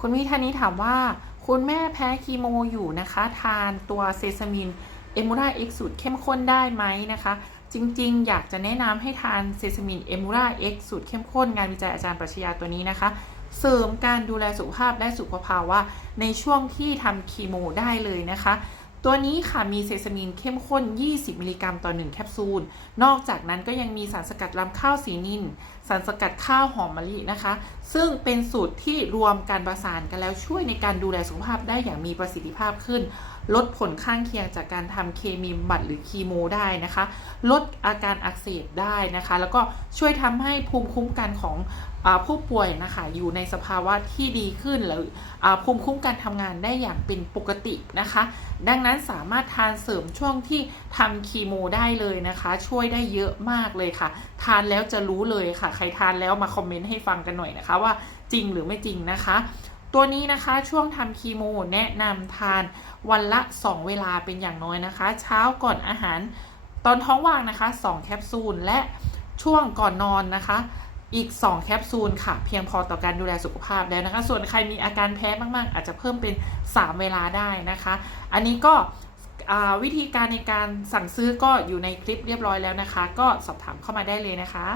คุณพี่ท่านนี้ถามว่า คุณแม่แพ้คีโมอยู่นะคะ ทานตัวเซซามินเอมูราเอ็กสูตรเข้มข้นได้ไหมนะคะ จริง ๆ อยากจะแนะนำให้ทานเซซามินเอมูราเอ็กสูตรเข้มข้นงานวิจัยอาจารย์ปรัชญาตัวนี้นะคะ เสริมการดูแลสุขภาพและสุขภาวะในช่วงที่ทำคีโมได้เลยนะคะ ตัวนี้ค่ะมีเซซามินเข้มข้น 20 มิลลิกรัมต่อ 1 แคปซูล นอกจากนั้นก็ยังมีสารสกัดลำข้าวสีนิน สารสกัดข้าวหอมมะลินะคะ ซึ่งเป็นสูตรที่รวมการประสานกันแล้วช่วยในการดูแลสุขภาพได้อย่างมีประสิทธิภาพขึ้น ลดผลข้างเคียงจากการทำเคมีบำบัดหรือคีโมได้นะคะ ลดอาการอักเสบได้นะคะ แล้วก็ช่วยทำให้ภูมิคุ้มกันของอผู้ป่วยนะคะอยู่ในสภาวะที่ดีขึ้นหรืออภูมิคุ้มกันทำงานได้อย่างเป็นปกตินะคะ ดังนั้นสามารถทานเสริมช่วงที่ทำคีโมได้เลยนะคะ ช่วยได้เยอะมากเลยค่ะ ทานแล้วจะรู้เลยค่ะ ใครทานแล้วมาคอมเมนต์ให้ฟังกันหน่อยนะคะ ว่าจริงหรือไม่จริงนะคะตัวนี้นะคะช่วงทำคีโมแนะนำทานวันละ 2 เวลาเป็นอย่างน้อยนะคะ เช้าก่อนอาหาร ตอนท้องว่างนะคะ 2 แคปซูล และช่วงก่อนนอนนะคะ อีก 2 แคปซูลค่ะ เพียงพอต่อการดูแลสุขภาพแล้วนะคะ ส่วนใครมีอาการแพ้มาก ๆ อาจจะเพิ่มเป็น 3 เวลาได้นะคะ อันนี้ก็วิธีการในการสั่งซื้อก็อยู่ในคลิปเรียบร้อยแล้วนะคะ ก็สอบถามเข้ามาได้เลยนะคะ